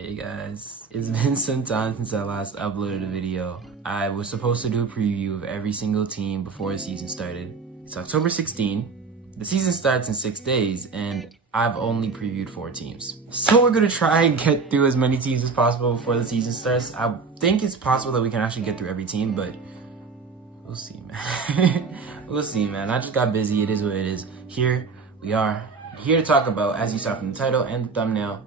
Hey guys, it's been some time since I last uploaded a video. I was supposed to do a preview of every single team before the season started. It's October 16. The season starts in 6 days and I've only previewed 4 teams. So we're gonna try and get through as many teams as possible before the season starts. I think it's possible that we can actually get through every team, but we'll see, man. We'll see, man. I just got busy. It is what it is. Here we are, here to talk about, as you saw from the title and the thumbnail,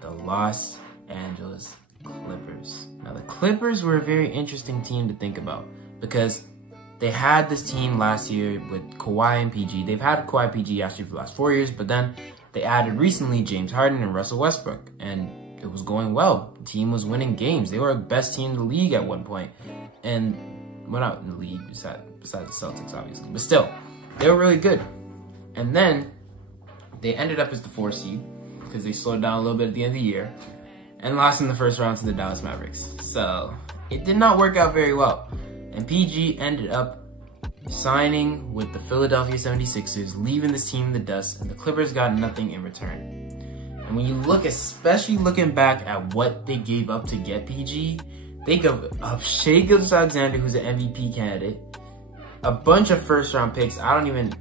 the Los Angeles Clippers. Now the Clippers were a very interesting team to think about because they had this team last year with Kawhi and PG. They've had Kawhi and PG actually for the last 4 years, but then they added recently James Harden and Russell Westbrook, and it was going well. The team was winning games. They were the best team in the league at one point, and well, not in the league besides the Celtics, obviously, but still, they were really good. And then they ended up as the 4 seed because they slowed down a little bit at the end of the year and lost in the first round to the Dallas Mavericks. So it did not work out very well. And PG ended up signing with the Philadelphia 76ers, leaving this team in the dust, and the Clippers got nothing in return. And when you look, especially looking back at what they gave up to get PG, they gave up Shai Gilgeous-Alexander, who's an MVP candidate, a bunch of first-round picks. I don't even know.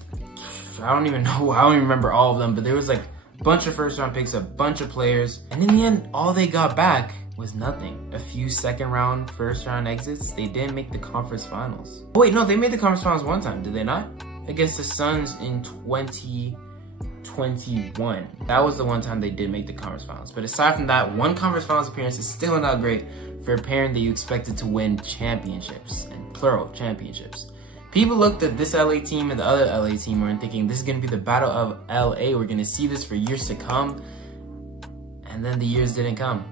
I don't even remember all of them, but there was like a bunch of first-round picks, a bunch of players, and in the end, all they got back was nothing. A few second-round, first-round exits. They didn't make the conference finals. Oh, wait, no, they made the conference finals one time, did they not? Against the Suns in 2021. That was the one time they did make the conference finals. But aside from that, one conference finals appearance is still not great for a parent that you expected to win championships, and plural, championships. People looked at this LA team and the other LA team and thinking, this is going to be the battle of LA. We're going to see this for years to come. And then the years didn't come.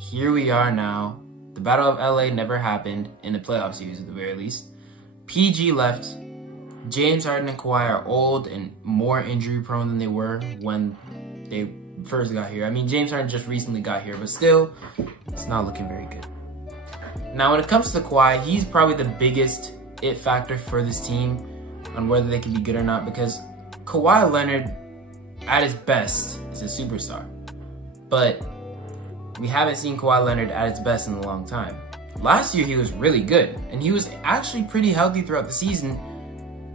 Here we are now. The battle of LA never happened in the playoff series at the very least. PG left. James Harden and Kawhi are old and more injury prone than they were when they first got here. I mean, James Harden just recently got here, but still, it's not looking very good. Now, when it comes to Kawhi, he's probably the biggest it factor for this team on whether they can be good or not, because Kawhi Leonard at his best is a superstar, but we haven't seen Kawhi Leonard at his best in a long time. Last year he was really good and he was actually pretty healthy throughout the season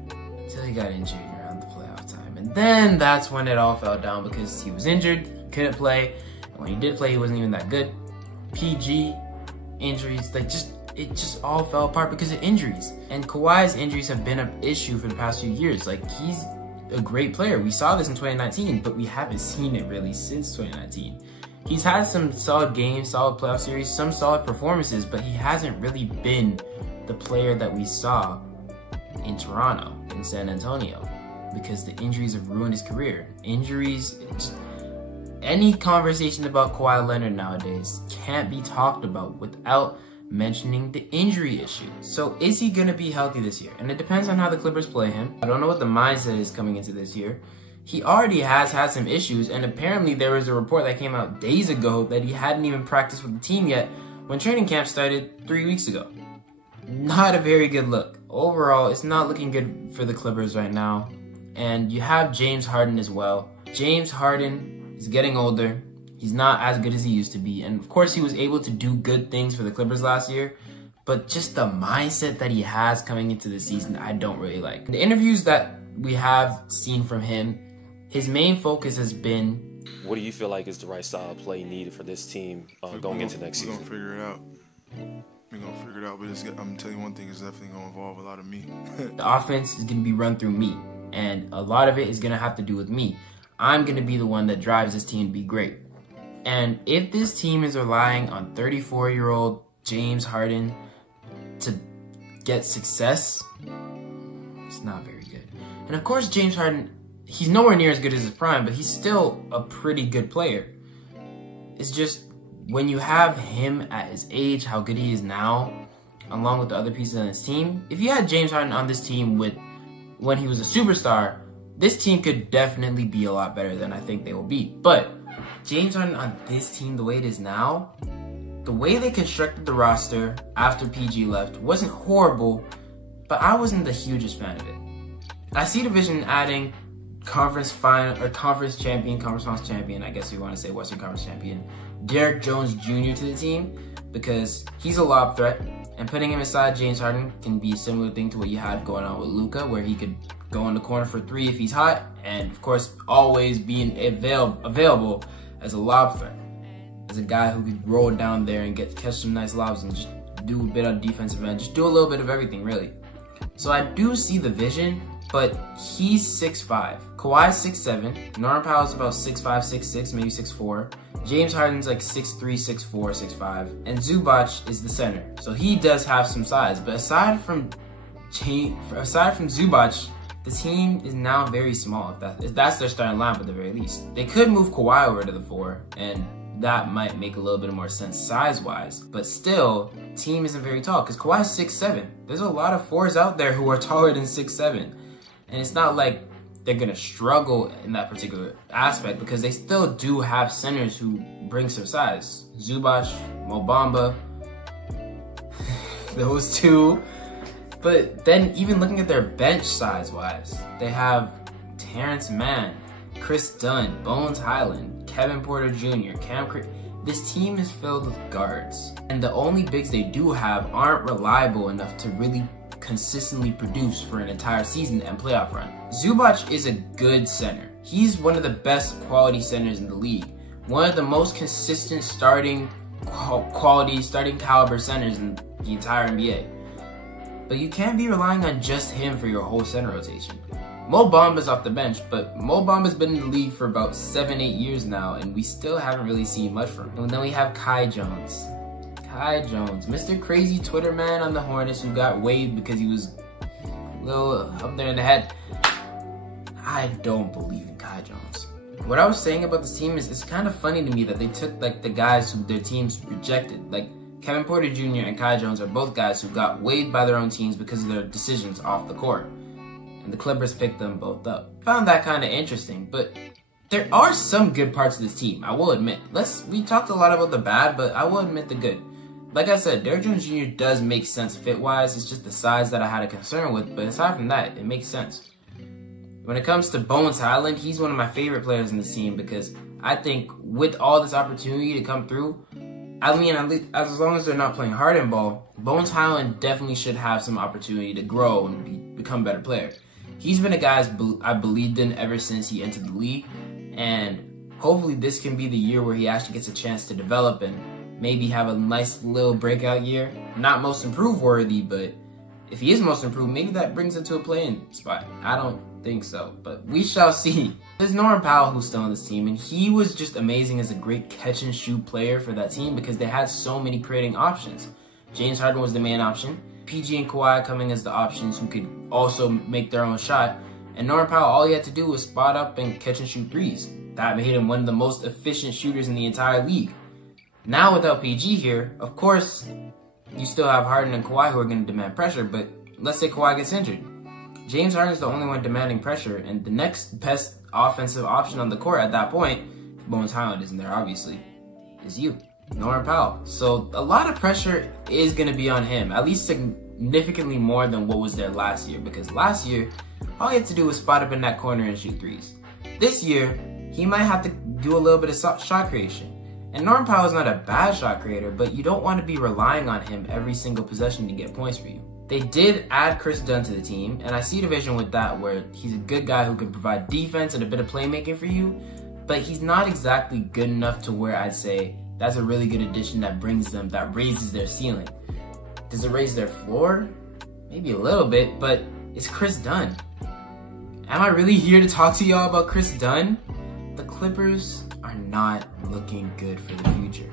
until he got injured around the playoff time, and then that's when it all fell down because he was injured, couldn't play, and when he did play he wasn't even that good. PG, injuries, it just all fell apart because of injuries. And Kawhi's injuries have been an issue for the past few years. Like, he's a great player. We saw this in 2019, but we haven't seen it really since 2019. He's had some solid games, solid playoff series, some solid performances, but he hasn't really been the player that we saw in Toronto, in San Antonio, because the injuries have ruined his career. Injuries, any conversation about Kawhi Leonard nowadays can't be talked about without mentioning the injury issue. So is he going to be healthy this year? And it depends on how the Clippers play him. I don't know what the mindset is coming into this year. He already has had some issues, and apparently there was a report that came out days ago that he hadn't even practiced with the team yet when training camp started 3 weeks ago. Not a very good look. Overall, it's not looking good for the Clippers right now. And you have James Harden as well. James Harden is getting older. He's not as good as he used to be. And of course, he was able to do good things for the Clippers last year. But just the mindset that he has coming into the season, I don't really like. The interviews that we have seen from him, his main focus has been... What do you feel like is the right style of play needed for this team going into next season? We're going to figure it out. We're going to figure it out. But I'm going to tell you one thing, it's definitely going to involve a lot of me. The offense is going to be run through me. And a lot of it is going to have to do with me. I'm going to be the one that drives this team to be great. And if this team is relying on 34-year-old James Harden to get success, it's not very good. And of course, James Harden, he's nowhere near as good as his prime, but he's still a pretty good player. It's just when you have him at his age, how good he is now, along with the other pieces on his team, if you had James Harden on this team when he was a superstar, this team could definitely be a lot better than I think they will be. But James Harden on this team, the way it is now, the way they constructed the roster after PG left wasn't horrible, but I wasn't the hugest fan of it. I see the vision adding conference final or conference champion, conference finals champion, I guess you want to say Western Conference champion, Derrick Jones Jr. to the team because he's a lob threat, and putting him inside James Harden can be a similar thing to what you had going on with Luka, where he could go in the corner for 3 if he's hot, and of course always being available as a lob threat, as a guy who could roll down there and catch some nice lobs and just do a bit on defensive end, just do a little bit of everything really. So I do see the vision, but he's 6'5". Kawhi's 6'7". Norman Powell's about 6'5", 6'6", maybe 6'4". James Harden's like 6'3", 6'4", 6'5". And Zubac is the center. So he does have some size. But aside from Zubac, the team is now very small. If that's their starting lineup at the very least. They could move Kawhi over to the 4, and that might make a little bit more sense size-wise. But still, the team isn't very tall because Kawhi's 6'7". There's a lot of 4s out there who are taller than 6'7". And it's not like they're going to struggle in that particular aspect because they still do have centers who bring some size. Zubac, Mo Bamba, those two. But then even looking at their bench size-wise, they have Terrence Mann, Chris Dunn, Bones Highland, Kevin Porter Jr., This team is filled with guards. And the only bigs they do have aren't reliable enough to really consistently produce for an entire season and playoff run. Zubac is a good center. He's one of the best quality centers in the league. One of the most consistent starting caliber centers in the entire NBA. But you can't be relying on just him for your whole center rotation. Mo Bamba's off the bench, but Mo Bamba's been in the league for about 7-8 years now, and we still haven't really seen much from him. And then we have Kai Jones. Kai Jones, Mr. Crazy Twitter man on the Hornets who got waived because he was a little up there in the head. I don't believe in Kai Jones. What I was saying about this team is it's kind of funny to me that they took like the guys who their teams rejected. Like Kevin Porter Jr. and Kai Jones are both guys who got waived by their own teams because of their decisions off the court. And the Clippers picked them both up. Found that kind of interesting, but there are some good parts of this team, I will admit. We talked a lot about the bad, but I will admit the good. Like I said, Derrick Jones Jr. does make sense fit-wise. It's just the size that I had a concern with, but aside from that, it makes sense. When it comes to Bones Highland, he's one of my favorite players in this team because I think with all this opportunity to come through, I mean, at least, as long as they're not playing Harden ball, Bones Highland definitely should have some opportunity to grow and become a better player. He's been a guy I believed in ever since he entered the league, and hopefully this can be the year where he actually gets a chance to develop and maybe have a nice little breakout year. Not most improved worthy, but if he is most improved, maybe that brings him to a play-in spot. I don't think so, but we shall see. There's Norman Powell who's still on this team, and he was just amazing as a great catch-and-shoot player for that team because they had so many creating options. James Harden was the main option. PG and Kawhi coming as the options who could also make their own shot. And Norman Powell, all he had to do was spot up and catch and shoot threes. That made him one of the most efficient shooters in the entire league. Now without PG here, of course, you still have Harden and Kawhi who are going to demand pressure, but let's say Kawhi gets injured. James Harden's the only one demanding pressure, and the next best offensive option on the court at that point, if Bones Highland isn't there obviously, is you, Norman Powell. So a lot of pressure is going to be on him, at least significantly more than what was there last year, because last year, all he had to do was spot up in that corner and shoot threes. This year, he might have to do a little bit of shot creation. And Norman Powell is not a bad shot creator, but you don't want to be relying on him every single possession to get points for you. They did add Chris Dunn to the team, and I see the vision with that where he's a good guy who can provide defense and a bit of playmaking for you, but he's not exactly good enough to where I'd say that's a really good addition that raises their ceiling. Does it raise their floor? Maybe a little bit, but it's Chris Dunn. Am I really here to talk to y'all about Chris Dunn? The Clippers are not looking good for the future.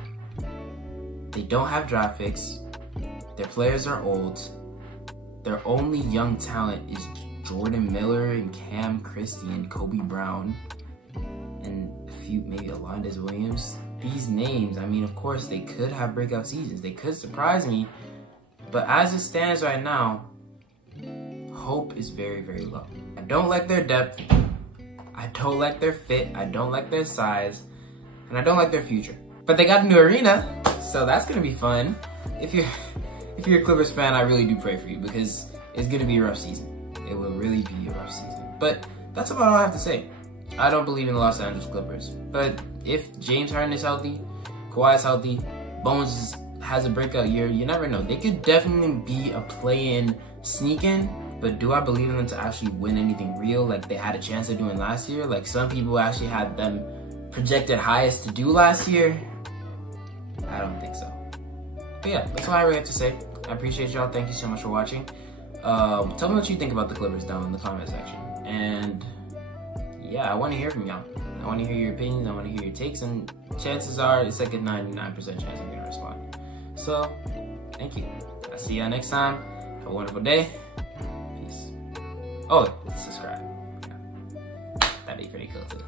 They don't have draft picks. Their players are old. Their only young talent is Jordan Miller and Cam Christie and Kobe Brown. And a few, maybe Alondes Williams. These names, I mean, of course, they could have breakout seasons. They could surprise me. But as it stands right now, hope is very, very low. I don't like their depth. I don't like their fit. I don't like their size. And I don't like their future. But they got a new arena, so that's going to be fun. If you're a Clippers fan, I really do pray for you because it's going to be a rough season. It will really be a rough season. But that's about all I have to say. I don't believe in the Los Angeles Clippers. But if James Harden is healthy, Kawhi's healthy. Bones has a breakout year. You never know. They could definitely be a play-in sneak-in, but do I believe in them to actually win anything real like they had a chance of doing last year? Like some people actually had them projected highest to do last year. I don't think so. But yeah, that's all I really have to say. I appreciate y'all. Thank you so much for watching. Tell me what you think about the Clippers down in the comment section. And yeah, I want to hear from y'all. I want to hear your opinions. I want to hear your takes. And chances are it's like a 99% chance I'm going to respond. So, thank you. I'll see y'all next time. Have a wonderful day. Peace. Oh, subscribe. Yeah. That'd be pretty cool too.